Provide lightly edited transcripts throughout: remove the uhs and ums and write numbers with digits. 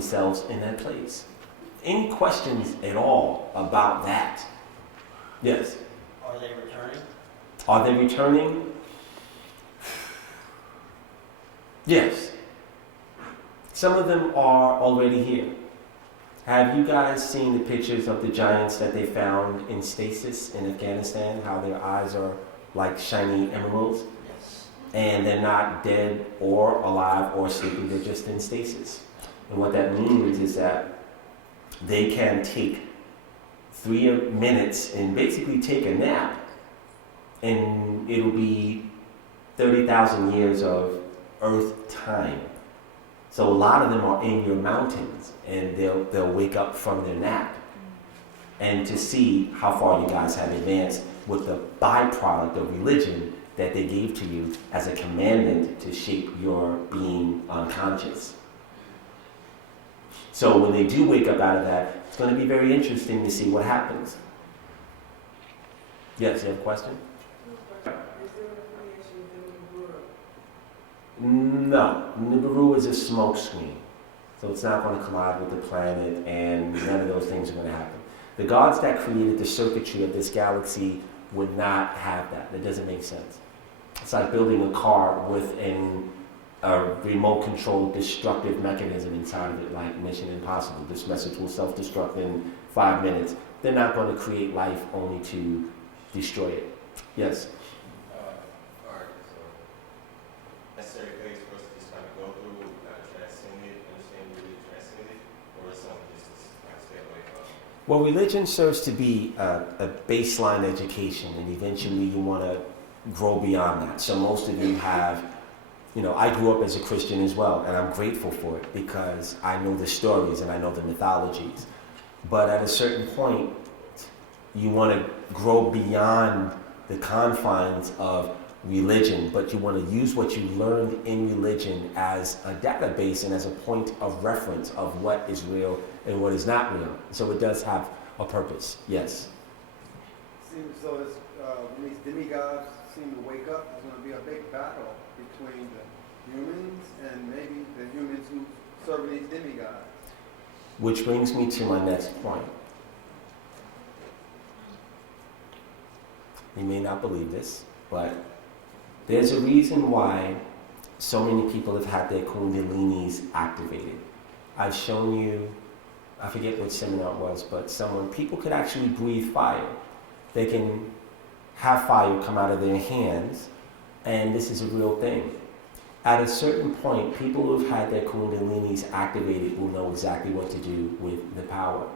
themselves in that place. Any questions at all about that? Yes? Are they returning? Are they returning? Yes. Some of them are already here. Have you guys seen the pictures of the giants that they found in stasis in Afghanistan? How their eyes are like shiny emeralds? Yes. And they're not dead or alive or sleeping, they're just in stasis. And what that means is that they can take 3 minutes and basically take a nap, and it'll be 30,000 years of Earth time. So a lot of them are in your mountains, and they'll wake up from their nap, and to see how far you guys have advanced with the byproduct of religion that they gave to you as a commandment to shape your being unconscious. So when they do wake up out of that, it's going to be very interesting to see what happens. Yes, you have a question? No, Nibiru is a smoke screen, so it's not going to collide with the planet, and none of those things are going to happen. The gods that created the circuitry of this galaxy would not have that. That doesn't make sense. It's like building a car with a remote-controlled destructive mechanism inside of it, like Mission Impossible. This message will self-destruct in 5 minutes. They're not going to create life only to destroy it. Yes? Alright, so necessary phase for us to just kind of go through, transcend it, understand really transcend it, or is something just to kind of stay away from? Well, religion serves to be a baseline education, and eventually you want to grow beyond that. So most of you have, I grew up as a Christian as well, and I'm grateful for it because I know the stories and I know the mythologies. But at a certain point, you want to grow beyond the confines of religion, but you want to use what you learned in religion as a database and as a point of reference of what is real and what is not real. So it does have a purpose, yes. So when these demigods seem to wake up, there's going to be a big battle between the humans and maybe the humans who serve these demigods. Which brings me to my next point. You may not believe this, but there's a reason why so many people have had their kundalinis activated. I've shown you, I forget what seminar it was, but people could actually breathe fire. They can have fire come out of their hands, and this is a real thing. At a certain point, people who have had their kundalinis activated will know exactly what to do with the power.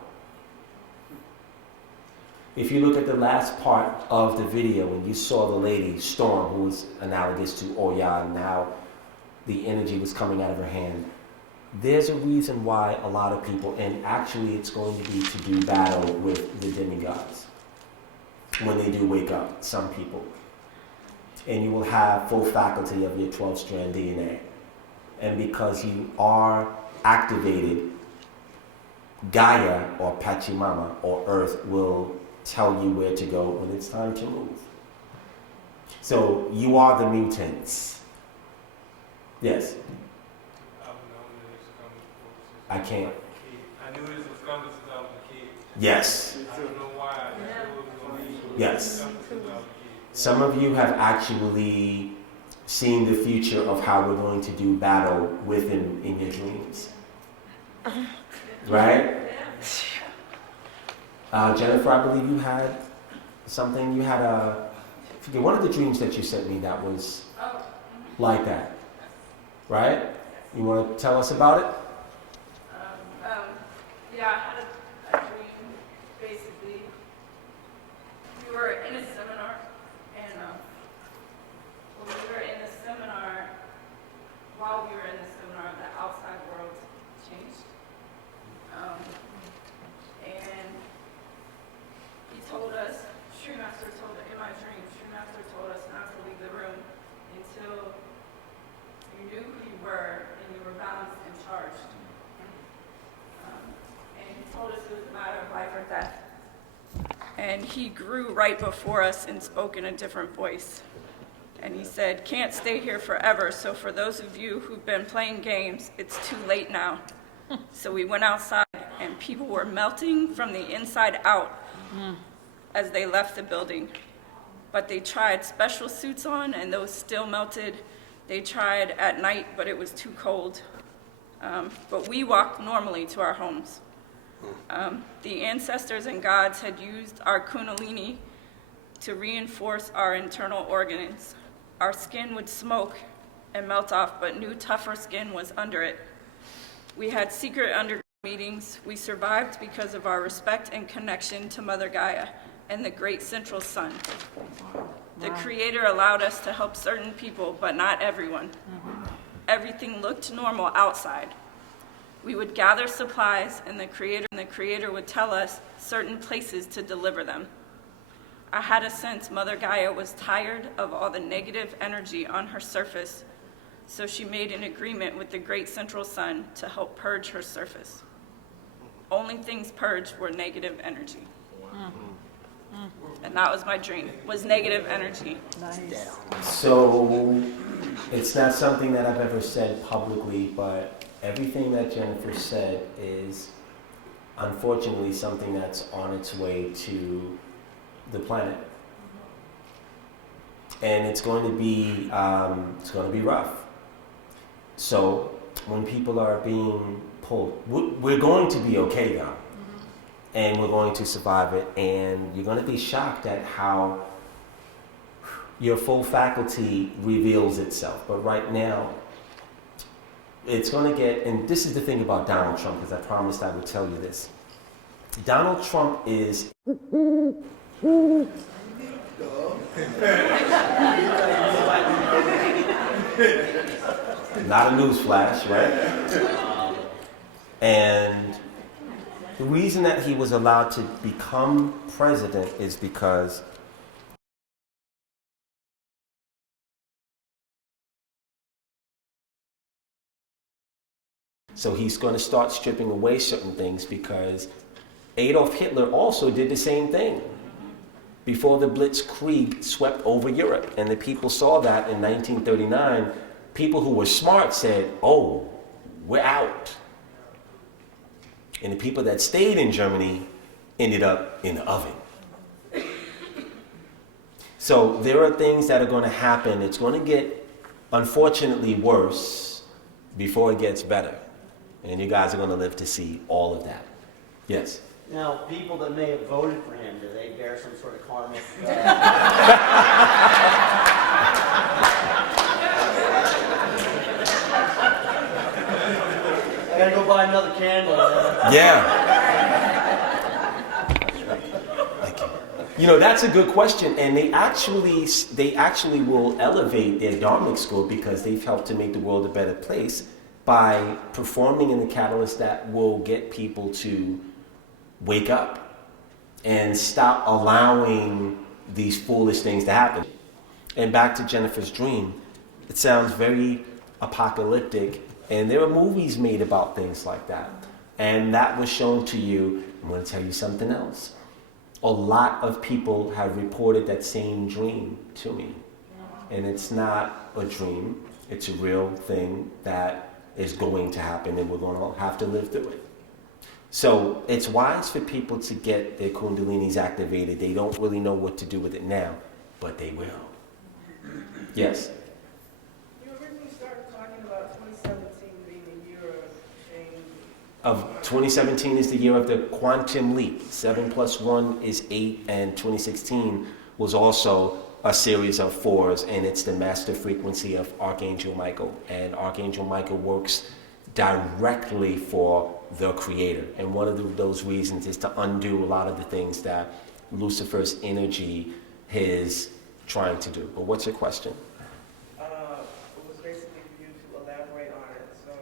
If you look at the last part of the video, when you saw the lady, Storm, who was analogous to Oya, and now the energy was coming out of her hand, there's a reason why a lot of people, and actually it's going to be to do battle with the demigods when they do wake up, some people. And you will have full faculty of your 12-strand DNA. And because you are activated, Gaia, or Pachamama, or Earth, will tell you where to go when it's time to move. So you are the mutants. Yes? I can't. I knew this was coming since I was a kid. Yes. I don't know why I knew it was going to be. Yes. Some of you have actually seen the future of how we're going to do battle with him in your dreams. Right? Jennifer, I believe you had something. You had one of the dreams that you sent me that was like that. Right? You want to tell us about it? Yeah, I had a dream, basically. We were in a seminar, and when we were in the seminar, while we were in the seminar, the outside world changed. And he told us, Master told us, in my dream, Master told us not to leave the room until you knew who you were and you were balanced and charged. And he told us it was a matter of life or death. And he grew right before us and spoke in a different voice. And he said, can't stay here forever, so for those of you who've been playing games, it's too late now. So we went outside, and people were melting from the inside out as they left the building. But they tried special suits on, and those still melted. They tried at night, but it was too cold. But we walked normally to our homes. The ancestors and gods had used our kundalini to reinforce our internal organs. Our skin would smoke and melt off, but new, tougher skin was under it. We had secret underground meetings. We survived because of our respect and connection to Mother Gaia and the great central sun. The Creator allowed us to help certain people, but not everyone. Everything looked normal outside. We would gather supplies, and the Creator would tell us certain places to deliver them. I had a sense Mother Gaia was tired of all the negative energy on her surface, so she made an agreement with the great central sun to help purge her surface. Only things purged were negative energy. And that was my dream, was negative energy. Nice. So it's not something that I've ever said publicly, but everything that Jennifer said is unfortunately something that's on its way to the planet. And it's going to be rough. So when people are being pulled, we're going to be okay though. And we're going to survive it, and you're going to be shocked at how your full faculty reveals itself. But right now, it's going to get, and this is the thing about Donald Trump, because I promised I would tell you this. Donald Trump is not a newsflash, right? And the reason that he was allowed to become president is because so he's going to start stripping away certain things, because Adolf Hitler also did the same thing before the Blitzkrieg swept over Europe. And the people saw that in 1939. People who were smart said, oh, we're out. And the people that stayed in Germany ended up in the oven. So there are things that are going to happen. It's going to get, unfortunately, worse before it gets better. And you guys are going to live to see all of that. Yes? Now, people that may have voted for him, do they bear some sort of karmic? I gotta go buy another candle. Yeah. Thank you. You know, that's a good question, and they actually will elevate their Dharmic school, because they've helped to make the world a better place by performing in the catalyst that will get people to wake up and stop allowing these foolish things to happen. And back to Jennifer's dream, it sounds very apocalyptic, and there are movies made about things like that. And that was shown to you. I'm going to tell you something else. A lot of people have reported that same dream to me. And it's not a dream. It's a real thing that is going to happen, and we're going to have to live through it. So it's wise for people to get their kundalinis activated. They don't really know what to do with it now, but they will. Yes? You originally started talking about 2017 being the year of change. Of 2017 is the year of the quantum leap. 7 + 1 is 8, and 2016 was also a series of 4s, and it's the master frequency of Archangel Michael. And Archangel Michael works directly for the Creator. And one of those reasons is to undo a lot of the things that Lucifer's energy is trying to do. But what's your question? It was basically for you to elaborate on it. So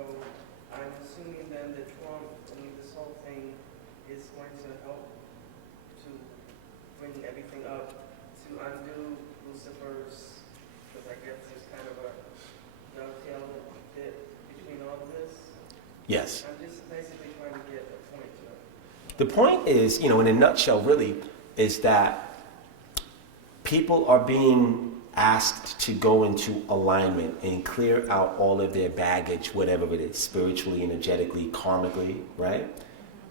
I'm assuming then that Trump, this whole thing is going to help to bring everything up to undo Lucifer's, because I guess there's kind of a dovetail bit between all of this. Yes. I'm just basically trying to get a point to it. The point is, in a nutshell, really, is that people are being asked to go into alignment and clear out all of their baggage, whatever it is, spiritually, energetically, karmically, right?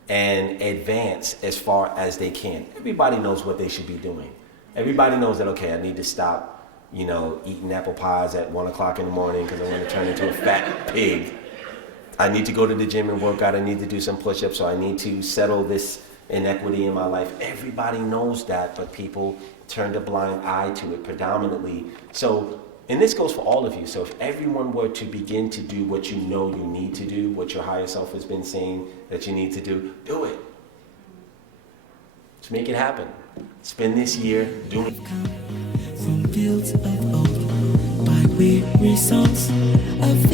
And advance as far as they can. Everybody knows what they should be doing. Everybody knows that, okay, I need to stop, eating apple pies at 1 o'clock in the morning because I want to turn into a fat pig. I need to go to the gym and work out. I need to do some push-ups. So I need to settle this inequity in my life. Everybody knows that, but people turn a blind eye to it predominantly. So, and this goes for all of you. So if everyone were to begin to do what you know you need to do, what your higher self has been saying that you need to do it. Let's make it happen. Spend this year doing it. From fields of old, by weary songs of